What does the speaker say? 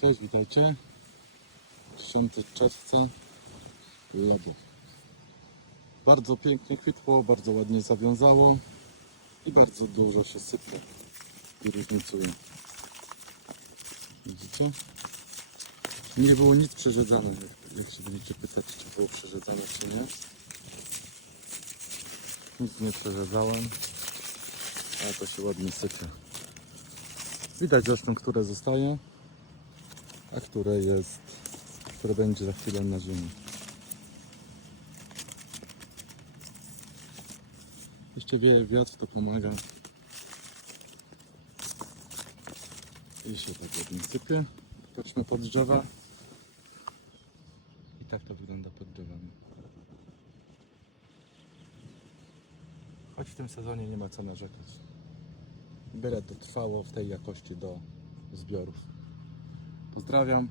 Cześć, witajcie. 10 czerwca, Labo. Bardzo pięknie kwitło, bardzo ładnie zawiązało i bardzo dużo się sypie i różnicuje. Widzicie? Nie było nic przerzedzane, jak, jak się będziecie pytać, czy było przerzedzane, czy nie. Nic nie przerzedzałem, ale to się ładnie sypie. Widać zresztą, które zostaje, a które jest, które będzie za chwilę na ziemi. Jeszcze wieje wiatr, to pomaga. I się tak ładnie sypie. Patrzmy pod drzewa. I tak to wygląda pod drzewami. Choć w tym sezonie nie ma co narzekać. Byle to trwało w tej jakości do zbiorów. Pozdrawiam.